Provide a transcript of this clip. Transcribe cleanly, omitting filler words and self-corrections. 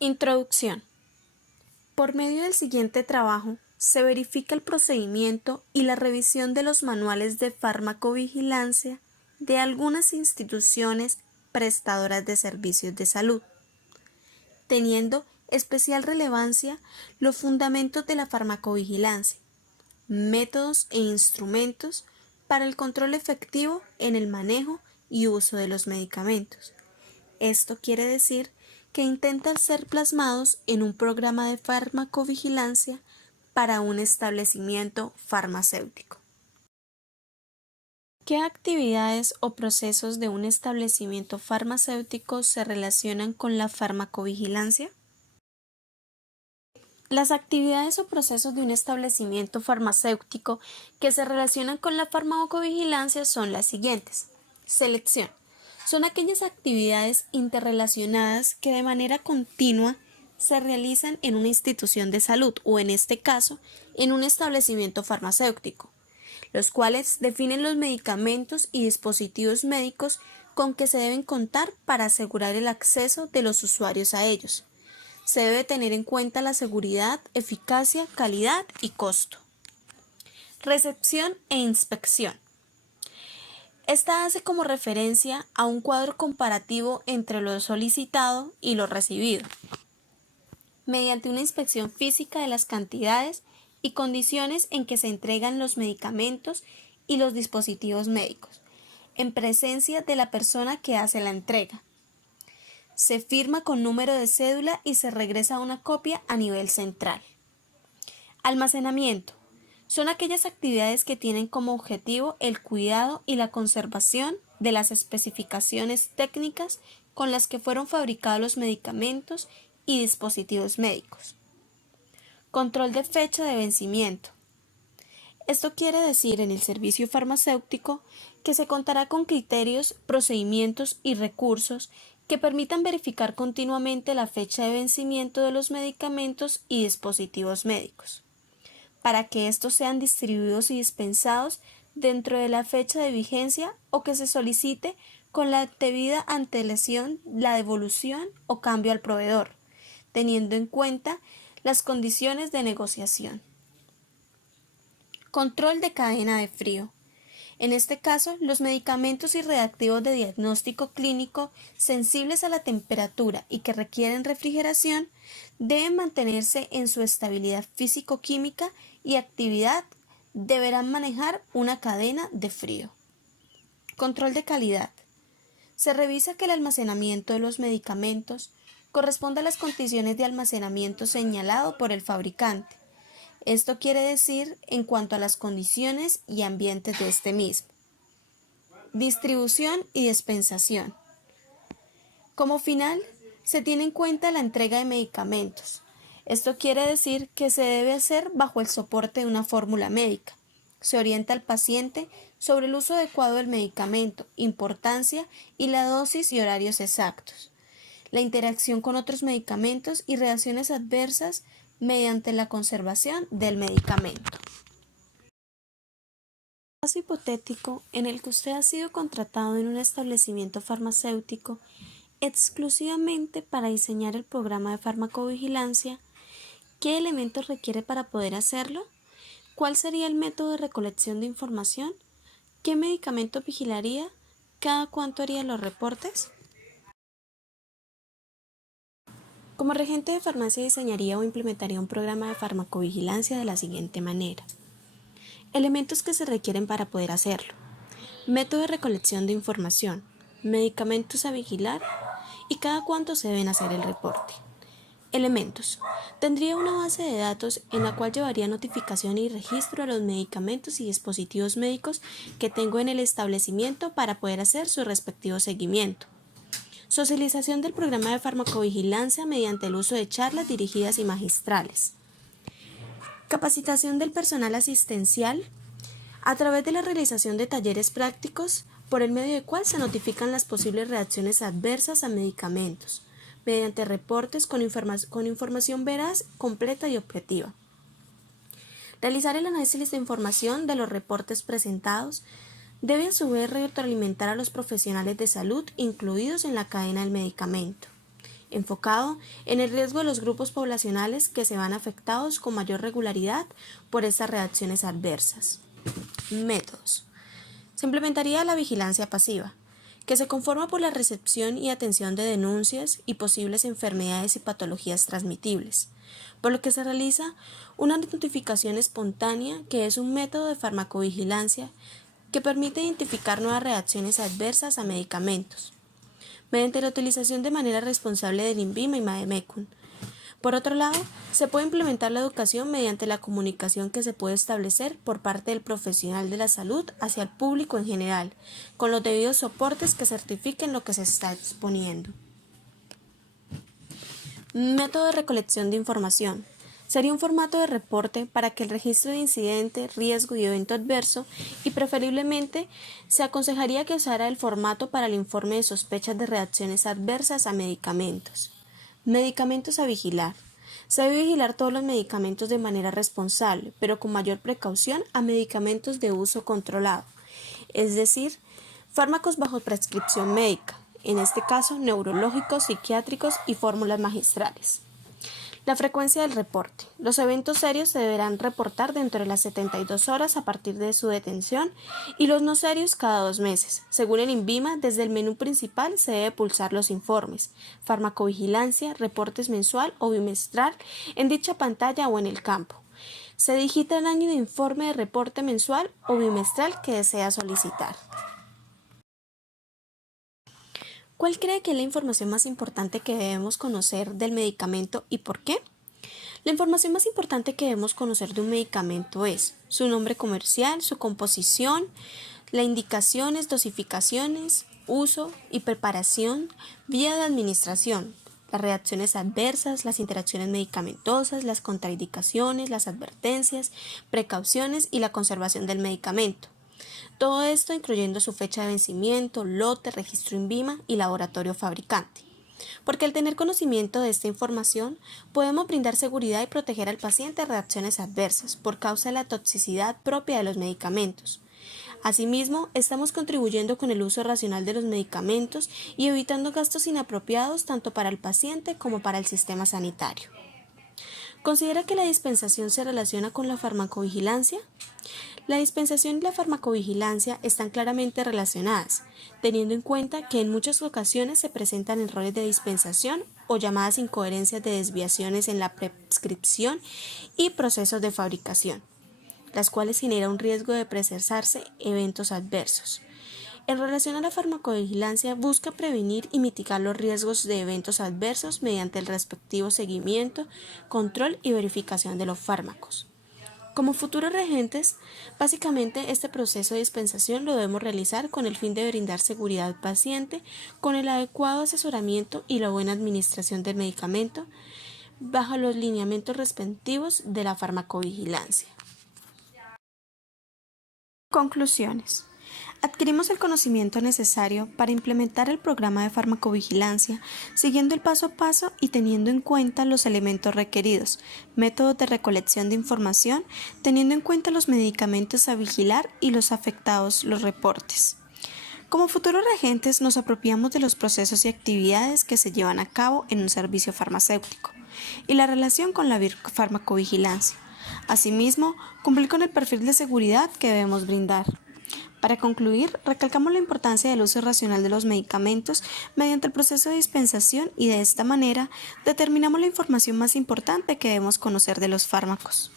Introducción. Por medio del siguiente trabajo, se verifica el procedimiento y la revisión de los manuales de farmacovigilancia de algunas instituciones prestadoras de servicios de salud, teniendo especial relevancia los fundamentos de la farmacovigilancia, métodos e instrumentos para el control efectivo en el manejo y uso de los medicamentos. Esto quiere decir que intentan ser plasmados en un programa de farmacovigilancia para un establecimiento farmacéutico. ¿Qué actividades o procesos de un establecimiento farmacéutico se relacionan con la farmacovigilancia? Las actividades o procesos de un establecimiento farmacéutico que se relacionan con la farmacovigilancia son las siguientes. Selección. Son aquellas actividades interrelacionadas que de manera continua se realizan en una institución de salud o, en este caso, en un establecimiento farmacéutico, los cuales definen los medicamentos y dispositivos médicos con que se deben contar para asegurar el acceso de los usuarios a ellos. Se debe tener en cuenta la seguridad, eficacia, calidad y costo. Recepción e inspección. Esta hace como referencia a un cuadro comparativo entre lo solicitado y lo recibido, mediante una inspección física de las cantidades y condiciones en que se entregan los medicamentos y los dispositivos médicos, en presencia de la persona que hace la entrega. Se firma con número de cédula y se regresa una copia a nivel central. Almacenamiento. Son aquellas actividades que tienen como objetivo el cuidado y la conservación de las especificaciones técnicas con las que fueron fabricados los medicamentos y dispositivos médicos. Control de fecha de vencimiento. Esto quiere decir en el servicio farmacéutico que se contará con criterios, procedimientos y recursos que permitan verificar continuamente la fecha de vencimiento de los medicamentos y dispositivos médicos, para que estos sean distribuidos y dispensados dentro de la fecha de vigencia o que se solicite con la debida antelación la devolución o cambio al proveedor, teniendo en cuenta las condiciones de negociación. Control de cadena de frío. En este caso, los medicamentos y reactivos de diagnóstico clínico sensibles a la temperatura y que requieren refrigeración deben mantenerse en su estabilidad físico-química y actividad deberán manejar una cadena de frío. Control de calidad. Se revisa que el almacenamiento de los medicamentos corresponda a las condiciones de almacenamiento señalado por el fabricante. Esto quiere decir en cuanto a las condiciones y ambientes de este mismo. Distribución y dispensación. Como final, se tiene en cuenta la entrega de medicamentos. Esto quiere decir que se debe hacer bajo el soporte de una fórmula médica. Se orienta al paciente sobre el uso adecuado del medicamento, importancia y la dosis y horarios exactos. La interacción con otros medicamentos y reacciones adversas mediante la conservación del medicamento. Caso hipotético en el que usted ha sido contratado en un establecimiento farmacéutico exclusivamente para diseñar el programa de farmacovigilancia, ¿qué elementos requiere para poder hacerlo? ¿Cuál sería el método de recolección de información? ¿Qué medicamento vigilaría? ¿Cada cuánto haría los reportes? Como regente de farmacia diseñaría o implementaría un programa de farmacovigilancia de la siguiente manera. Elementos que se requieren para poder hacerlo. Método de recolección de información, medicamentos a vigilar y cada cuánto se deben hacer el reporte. Elementos. Tendría una base de datos en la cual llevaría notificación y registro de los medicamentos y dispositivos médicos que tengo en el establecimiento para poder hacer su respectivo seguimiento. Socialización del programa de farmacovigilancia mediante el uso de charlas dirigidas y magistrales. Capacitación del personal asistencial a través de la realización de talleres prácticos por el medio del cual se notifican las posibles reacciones adversas a medicamentos, mediante reportes con información veraz, completa y objetiva. Realizar el análisis de información de los reportes presentados debe a su vez retroalimentar a los profesionales de salud incluidos en la cadena del medicamento. enfocado en el riesgo de los grupos poblacionales que se van afectados con mayor regularidad por estas reacciones adversas. Métodos. Se implementaría la vigilancia pasiva, que se conforma por la recepción y atención de denuncias y posibles enfermedades y patologías transmitibles, por lo que se realiza una notificación espontánea, que es un método de farmacovigilancia que permite identificar nuevas reacciones adversas a medicamentos, mediante la utilización de manera responsable del INVIMA y MADEMECUM. Por otro lado, se puede implementar la educación mediante la comunicación que se puede establecer por parte del profesional de la salud hacia el público en general, con los debidos soportes que certifiquen lo que se está exponiendo. Método de recolección de información. Sería un formato de reporte para que el registro de incidente, riesgo y evento adverso, y preferiblemente se aconsejaría que usara el formato para el informe de sospechas de reacciones adversas a medicamentos. Medicamentos a vigilar. Se debe vigilar todos los medicamentos de manera responsable, pero con mayor precaución a medicamentos de uso controlado, es decir, fármacos bajo prescripción médica, en este caso neurológicos, psiquiátricos y fórmulas magistrales. La frecuencia del reporte. Los eventos serios se deberán reportar dentro de las 72 horas a partir de su detención y los no serios cada 2 meses. Según el INVIMA, desde el menú principal se debe pulsar los informes, farmacovigilancia, reportes mensual o bimestral en dicha pantalla o en el campo. Se digita el año de informe de reporte mensual o bimestral que desea solicitar. ¿Cuál cree que es la información más importante que debemos conocer del medicamento y por qué? La información más importante que debemos conocer de un medicamento es su nombre comercial, su composición, las indicaciones, dosificaciones, uso y preparación, vía de administración, las reacciones adversas, las interacciones medicamentosas, las contraindicaciones, las advertencias, precauciones y la conservación del medicamento. Todo esto incluyendo su fecha de vencimiento, lote, registro INVIMA y laboratorio fabricante. Porque al tener conocimiento de esta información, podemos brindar seguridad y proteger al paciente de reacciones adversas por causa de la toxicidad propia de los medicamentos. Asimismo, estamos contribuyendo con el uso racional de los medicamentos y evitando gastos inapropiados tanto para el paciente como para el sistema sanitario. ¿Considera que la dispensación se relaciona con la farmacovigilancia? La dispensación y la farmacovigilancia están claramente relacionadas, teniendo en cuenta que en muchas ocasiones se presentan errores de dispensación o llamadas incoherencias de desviaciones en la prescripción y procesos de fabricación, las cuales generan un riesgo de presentarse eventos adversos. En relación a la farmacovigilancia, busca prevenir y mitigar los riesgos de eventos adversos mediante el respectivo seguimiento, control y verificación de los fármacos. Como futuros regentes, básicamente este proceso de dispensación lo debemos realizar con el fin de brindar seguridad al paciente con el adecuado asesoramiento y la buena administración del medicamento bajo los lineamientos respectivos de la farmacovigilancia. Conclusiones. Adquirimos el conocimiento necesario para implementar el programa de farmacovigilancia, siguiendo el paso a paso y teniendo en cuenta los elementos requeridos, métodos de recolección de información, teniendo en cuenta los medicamentos a vigilar y los afectados, los reportes. Como futuros regentes nos apropiamos de los procesos y actividades que se llevan a cabo en un servicio farmacéutico y la relación con la farmacovigilancia. Asimismo, cumplir con el perfil de seguridad que debemos brindar. Para concluir, recalcamos la importancia del uso racional de los medicamentos mediante el proceso de dispensación y de esta manera determinamos la información más importante que debemos conocer de los fármacos.